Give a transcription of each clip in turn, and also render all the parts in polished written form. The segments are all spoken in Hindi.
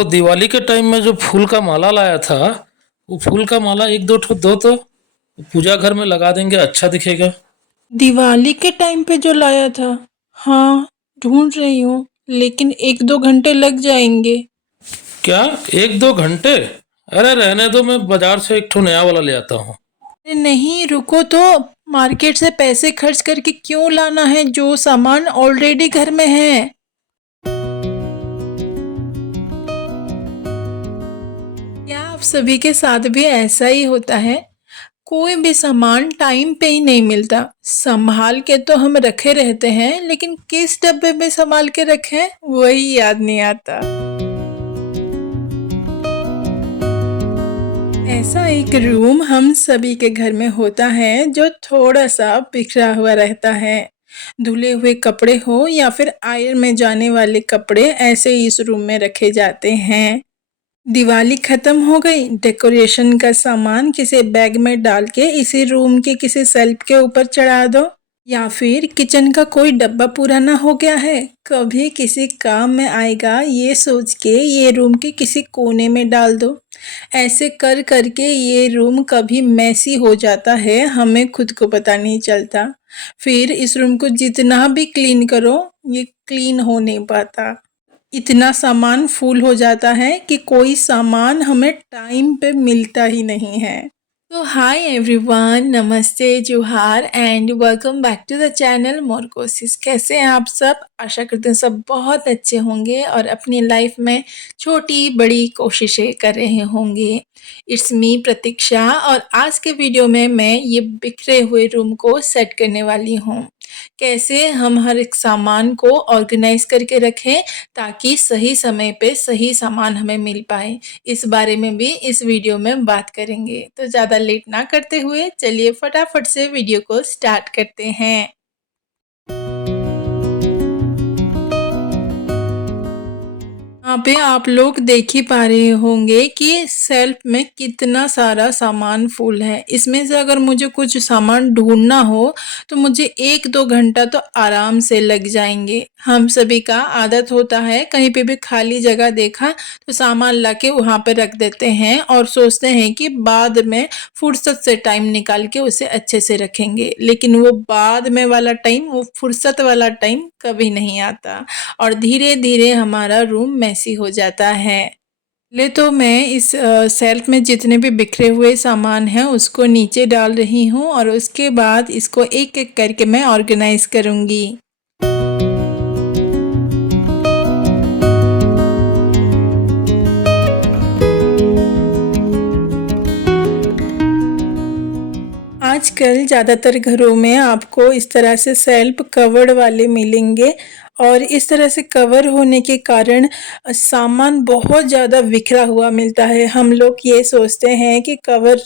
वो दिवाली के टाइम में जो फूल का माला लाया था, वो फूल का माला एक दो ठो दो तो पूजा घर में लगा देंगे, अच्छा दिखेगा। दिवाली के टाइम पे जो लाया था। हाँ, ढूंढ रही हूँ, लेकिन 1-2 घंटे लग जाएंगे। क्या? एक दो घंटे? अरे रहने दो, मैं बाजार से एक ठो नया वाला ले आता हूँ। अरे नहीं, रुको तो। मार्केट से पैसे खर्च करके क्यों लाना है जो सामान ऑलरेडी घर में है। क्या आप सभी के साथ भी ऐसा ही होता है? कोई भी सामान टाइम पे ही नहीं मिलता। संभाल के तो हम रखे रहते हैं, लेकिन किस डब्बे में संभाल के रखें वही याद नहीं आता। ऐसा एक रूम हम सभी के घर में होता है जो थोड़ा सा बिखरा हुआ रहता है। धुले हुए कपड़े हो या फिर आयरन में जाने वाले कपड़े ऐसे ही इस रूम में रखे जाते हैं। दिवाली खत्म हो गई, डेकोरेशन का सामान किसी बैग में डाल के इसी रूम के किसी शेल्फ के ऊपर चढ़ा दो, या फिर किचन का कोई डब्बा पुराना हो गया है, कभी किसी काम में आएगा ये सोच के ये रूम के किसी कोने में डाल दो। ऐसे कर करके ये रूम कभी मैसी हो जाता है, हमें खुद को पता नहीं चलता। फिर इस रूम को जितना भी क्लीन करो, ये क्लीन हो नहीं पाता। इतना सामान फुल हो जाता है कि कोई सामान हमें टाइम पे मिलता ही नहीं है। तो हाय एवरीवन, नमस्ते, जोहार and welcome back to the channel Mor Koshish. कैसे हैं आप सब? आशा करते हैं सब बहुत अच्छे होंगे और अपनी लाइफ में छोटी बड़ी कोशिशें कर रहे होंगे। इट्स मी प्रतीक्षा, और आज के वीडियो में मैं ये बिखरे हुए रूम को सेट करने वाली हूँ। कैसे हम हर एक सामान को ऑर्गेनाइज करके रखें ताकि सही समय पे सही सामान हमें मिल पाए, इस बारे में भी इस वीडियो में बात करेंगे। तो ज़्यादा लेट ना करते हुए चलिए फटाफट से वीडियो को स्टार्ट करते हैं। यहाँ पे आप लोग देख ही पा रहे होंगे कि शेल्फ में कितना सारा सामान फुल है। इसमें से अगर मुझे कुछ सामान ढूंढना हो तो मुझे 1-2 घंटा तो आराम से लग जाएंगे। हम सभी का आदत होता है, कहीं पे भी खाली जगह देखा तो सामान लाके वहाँ पे रख देते हैं और सोचते हैं कि बाद में फुर्सत से टाइम निकाल के उसे अच्छे से रखेंगे, लेकिन वो बाद में वाला टाइम, वो फुर्सत वाला टाइम कभी नहीं आता और धीरे धीरे हमारा रूम मैसी हो जाता है। पहले तो मैं इस शेल्फ में जितने भी बिखरे हुए सामान हैं उसको नीचे डाल रही हूँ और उसके बाद इसको एक एक करके मैं ऑर्गेनाइज करूँगी। आजकल ज़्यादातर घरों में आपको इस तरह से शेल्फ कवर्ड वाले मिलेंगे और इस तरह से कवर होने के कारण सामान बहुत ज़्यादा बिखरा हुआ मिलता है। हम लोग ये सोचते हैं कि कवर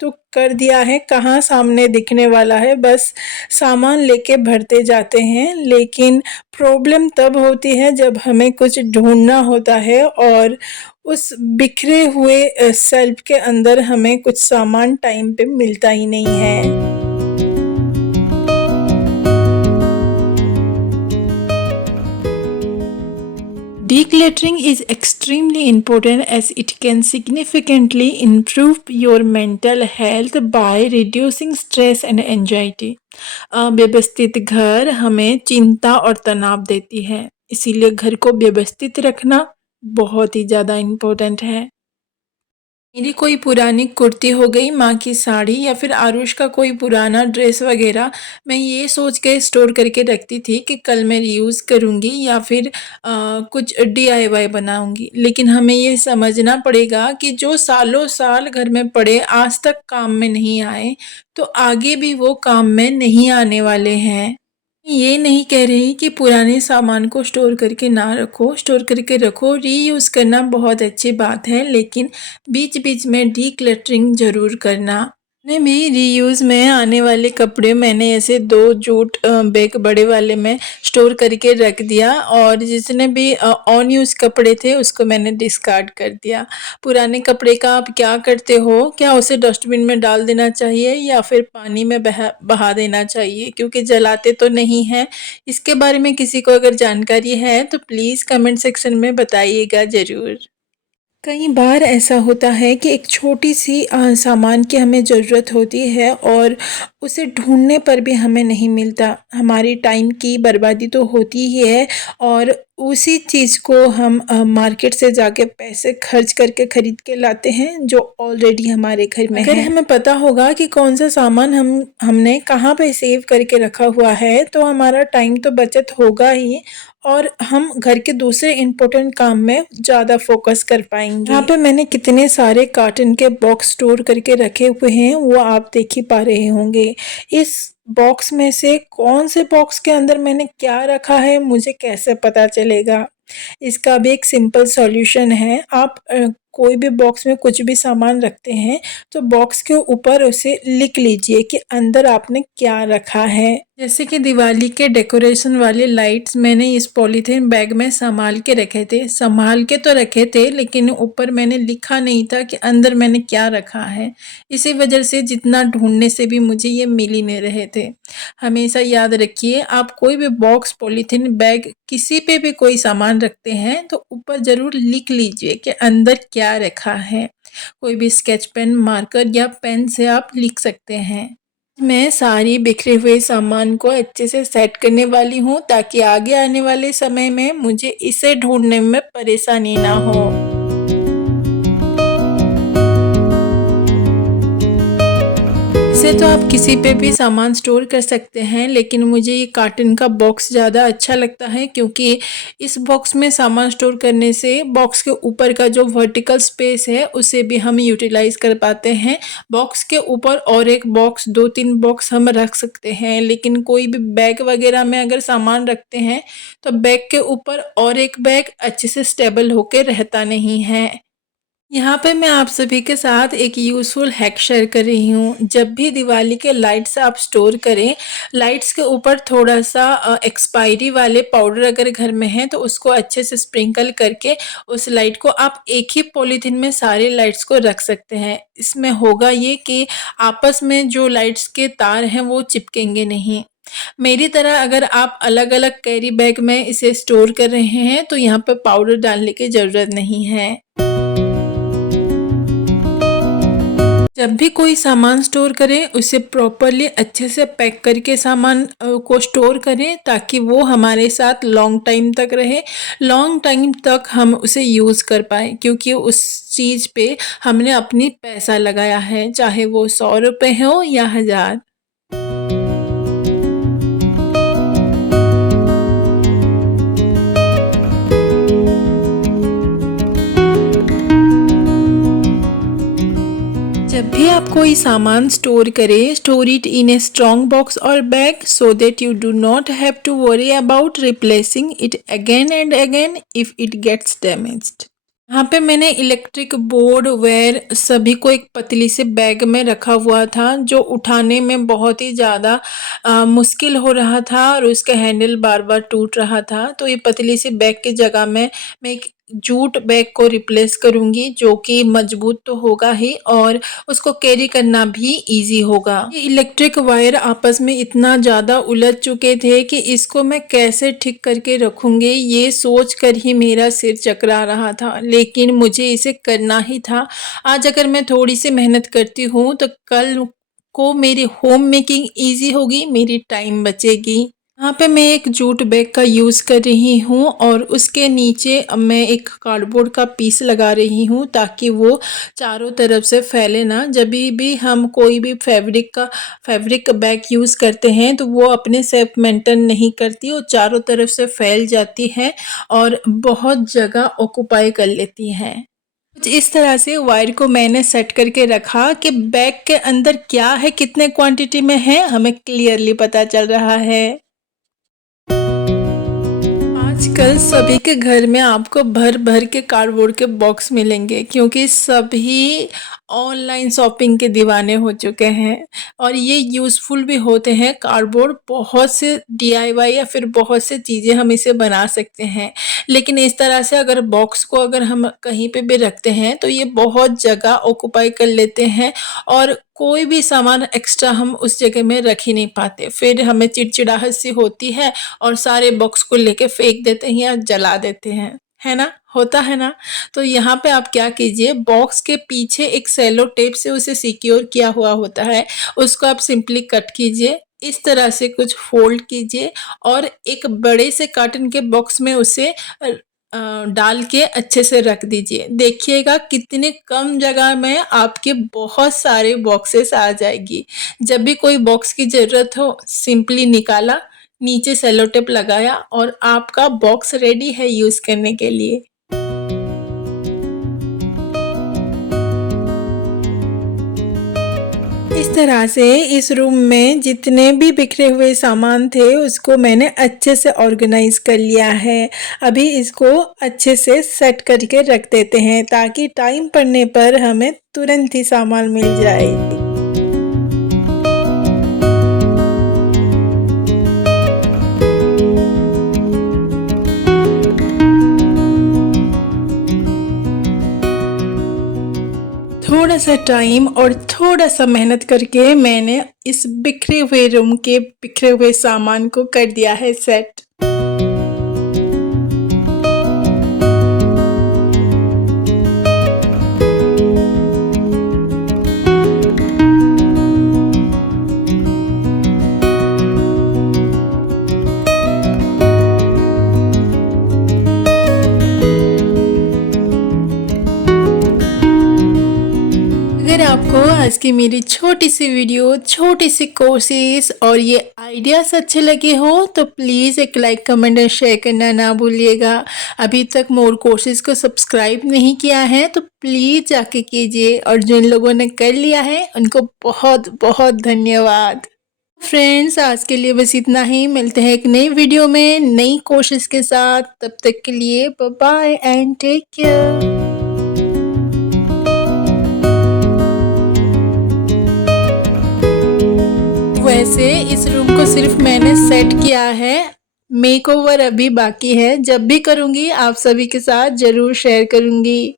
तो कर दिया है, कहाँ सामने दिखने वाला है, बस सामान लेके भरते जाते हैं। लेकिन प्रॉब्लम तब होती है जब हमें कुछ ढूंढना होता है और उस बिखरे हुए शेल्फ के अंदर हमें कुछ सामान टाइम पे मिलता ही नहीं है। Decluttering is extremely important as it can significantly improve your mental health by reducing stress and anxiety. व्यवस्थित घर हमें चिंता और तनाव देती है, इसीलिए घर को व्यवस्थित रखना बहुत ही ज़्यादा इम्पोर्टेंट है। मेरी कोई पुरानी कुर्ती हो गई, माँ की साड़ी या फिर आरुष का कोई पुराना ड्रेस वगैरह, मैं ये सोच के स्टोर करके रखती थी कि कल मैं रीयूज़ करूँगी या फिर कुछ डीआईवाई बनाऊँगी। लेकिन हमें ये समझना पड़ेगा कि जो सालों साल घर में पड़े आज तक काम में नहीं आए, तो आगे भी वो काम में नहीं आने वाले हैं। ये नहीं कह रही कि पुराने सामान को स्टोर करके ना रखो, स्टोर करके रखो, रीयूज़ करना बहुत अच्छी बात है, लेकिन बीच-बीच में डीक्लटरिंग ज़रूर करना। मैंने भी रीयूज़ में आने वाले कपड़े मैंने ऐसे 2 जूट बैग बड़े वाले में स्टोर करके रख दिया और जितने भी ऑन यूज़ कपड़े थे उसको मैंने डिस्कार्ड कर दिया। पुराने कपड़े का आप क्या करते हो? क्या उसे डस्टबिन में डाल देना चाहिए या फिर पानी में बहा देना चाहिए? क्योंकि जलाते तो नहीं हैं। इसके बारे में किसी को अगर जानकारी है तो प्लीज़ कमेंट सेक्शन में बताइएगा ज़रूर। कई बार ऐसा होता है कि एक छोटी-सी सामान की हमें ज़रूरत होती है और उसे ढूँढने पर भी हमें नहीं मिलता। हमारी टाइम की बर्बादी तो होती ही है और उसी चीज़ को हम मार्केट से जाके पैसे खर्च करके खरीद के लाते हैं जो ऑलरेडी हमारे घर में है। अगर हमें पता होगा कि कौन-सा सामान हमने कहाँ पे सेव करके रखा हुआ है तो हमारा टाइम तो बचत होगा ही और हम घर के दूसरे इम्पोर्टेंट काम में ज़्यादा फोकस कर पाएंगे। यहाँ पे मैंने कितने सारे कार्टन के बॉक्स स्टोर करके रखे हुए हैं वो आप देख ही पा रहे होंगे। इस बॉक्स में से कौन से बॉक्स के अंदर मैंने क्या रखा है मुझे कैसे पता चलेगा? इसका भी एक सिंपल सॉल्यूशन है। आप कोई भी बॉक्स में कुछ भी सामान रखते हैं तो बॉक्स के ऊपर उसे लिख लीजिए कि अंदर आपने क्या रखा है। जैसे कि दिवाली के डेकोरेशन वाले लाइट्स मैंने इस पॉलीथीन बैग में संभाल के रखे थे। संभाल के तो रखे थे लेकिन ऊपर मैंने लिखा नहीं था कि अंदर मैंने क्या रखा है। इसी वजह से जितना ढूँढने से भी मुझे ये मिल ही नहीं रहे थे। हमेशा याद रखिए आप कोई भी बॉक्स, पॉलीथीन बैग किसी पे भी कोई सामान रखते हैं तो ऊपर ज़रूर लिख लीजिए कि अंदर क्या रखा है। कोई भी स्केच पेन, मार्कर या पेन से आप लिख सकते हैं। मैं सारी बिखरे हुए सामान को अच्छे से सेट करने वाली हूँ ताकि आगे आने वाले समय में मुझे इसे ढूँढने में परेशानी ना हो। वैसे तो आप किसी पे भी सामान स्टोर कर सकते हैं लेकिन मुझे ये कार्टन का बॉक्स ज़्यादा अच्छा लगता है क्योंकि इस बॉक्स में सामान स्टोर करने से बॉक्स के ऊपर का जो वर्टिकल स्पेस है उसे भी हम यूटिलाइज कर पाते हैं। बॉक्स के ऊपर और एक बॉक्स, 2-3 बॉक्स हम रख सकते हैं लेकिन कोई भी बैग वगैरह में अगर सामान रखते हैं तो बैग के ऊपर और एक बैग अच्छे से स्टेबल होकर रहता नहीं है। यहाँ पे मैं आप सभी के साथ एक यूज़फुल हैक शेयर कर रही हूँ। जब भी दिवाली के लाइट्स आप स्टोर करें, लाइट्स के ऊपर थोड़ा-सा एक्सपायरी वाले पाउडर अगर घर में है तो उसको अच्छे से स्प्रिंकल करके उस लाइट को आप एक ही पॉलीथीन में सारे लाइट्स को रख सकते हैं। इसमें होगा ये कि आपस में जो लाइट्स के तार हैं वो चिपकेंगे नहीं। मेरी तरह अगर आप अलग-अलग कैरी बैग में इसे स्टोर कर रहे हैं तो यहाँ पे पाउडर डालने की ज़रूरत नहीं है। जब भी कोई सामान स्टोर करें उसे प्रॉपरली अच्छे से पैक करके सामान को स्टोर करें ताकि वो हमारे साथ लॉन्ग टाइम तक रहे, लॉन्ग टाइम तक हम उसे यूज़ कर पाएँ क्योंकि उस चीज़ पे हमने अपनी पैसा लगाया है, चाहे वो 100 रुपए हो या 1000। जब भी आप कोई सामान स्टोर करें, store it in a strong box और bag so that you do not have to worry about replacing it again and again if it gets damaged। यहाँ पे मैंने इलेक्ट्रिक बोर्ड, वायर सभी को एक पतली से बैग में रखा हुआ था जो उठाने में बहुत ही ज़्यादा मुश्किल हो रहा था और उसका हैंडल बार-बार टूट रहा था। तो ये पतली सी बैग की जगह में मैं एक जूट बैग को रिप्लेस करूँगी जो कि मजबूत तो होगा ही और उसको कैरी करना भी ईज़ी होगा। ये इलेक्ट्रिक वायर आपस में इतना ज़्यादा उलझ चुके थे कि इसको मैं कैसे ठीक करके रखूँगी ये सोच कर ही मेरा सिर चकरा रहा था, लेकिन मुझे इसे करना ही था। आज अगर मैं थोड़ी सी मेहनत करती हूँ तो कल को मेरी होम मेकिंग ईज़ी होगी, मेरी टाइम बचेगी। यहाँ पे मैं एक जूट बैग का यूज़ कर रही हूँ और उसके नीचे मैं एक कार्डबोर्ड का पीस लगा रही हूँ ताकि वो चारों तरफ से फैले ना। जब भी हम कोई भी फैब्रिक बैग यूज़ करते हैं तो वो अपने शेप मेंटेन नहीं करती, वो चारों तरफ से फैल जाती है और बहुत जगह ऑक्यूपाई कर लेती है। कुछ इस तरह से वायर को मैंने सेट करके रखा कि बैग के अंदर क्या है, कितने क्वांटिटी में है, हमें क्लियरली पता चल रहा है। आजकल सभी के घर में आपको भर-भर के कार्डबोर्ड के बॉक्स मिलेंगे क्योंकि सभी ऑनलाइन शॉपिंग के दीवाने हो चुके हैं और ये यूज़फुल भी होते हैं। कार्डबोर्ड बहुत से डीआईवाई या फिर बहुत से चीज़ें हम इसे बना सकते हैं, लेकिन इस तरह से अगर बॉक्स को अगर हम कहीं पे भी रखते हैं तो ये बहुत जगह ऑक्यूपाई कर लेते हैं और कोई भी सामान एक्स्ट्रा हम उस जगह में रख ही नहीं पाते। फिर हमें चिड़चिड़ाहट सी होती है और सारे बॉक्स को लेके फेंक देते हैं या जला देते हैं। है ना, होता है ना। तो यहाँ पे आप क्या कीजिए, बॉक्स के पीछे एक सेलो टेप से उसे सिक्योर किया हुआ होता है, उसको आप सिंपली कट कीजिए, इस तरह से कुछ फोल्ड कीजिए और एक बड़े से कार्टन के बॉक्स में उसे डाल के अच्छे से रख दीजिए। देखिएगा कितने कम जगह में आपके बहुत सारे बॉक्सेस आ जाएगी। जब भी कोई बॉक्स की ज़रूरत हो, सिंपली निकाला, नीचे सेलो टेप लगाया और आपका बॉक्स रेडी है यूज़ करने के लिए। इस तरह से इस रूम में जितने भी बिखरे हुए सामान थे उसको मैंने अच्छे से ऑर्गेनाइज कर लिया है। अभी इसको अच्छे से सेट करके रख देते हैं ताकि टाइम पड़ने पर हमें तुरंत ही सामान मिल जाए। थोड़ा सा टाइम और थोड़ा सा मेहनत करके मैंने इस बिखरे हुए रूम के बिखरे हुए सामान को कर दिया है सेट। अगर आपको आज की मेरी छोटी सी वीडियो, छोटी सी कोशिश और ये आइडियाज़ अच्छे लगे हो तो प्लीज़ एक लाइक, कमेंट और शेयर करना ना भूलिएगा। अभी तक मोर कोर्सेज़ को सब्सक्राइब नहीं किया है तो प्लीज़ जाके कीजिए और जिन लोगों ने कर लिया है उनको बहुत बहुत धन्यवाद। फ्रेंड्स, आज के लिए बस इतना ही। मिलते हैं एक नई वीडियो में नई कोशिश के साथ। तब तक के लिए bye bye and take care. वैसे इस रूम को सिर्फ मैंने सेट किया है, मेकओवर अभी बाकी है। जब भी करूँगी आप सभी के साथ ज़रूर शेयर करूँगी।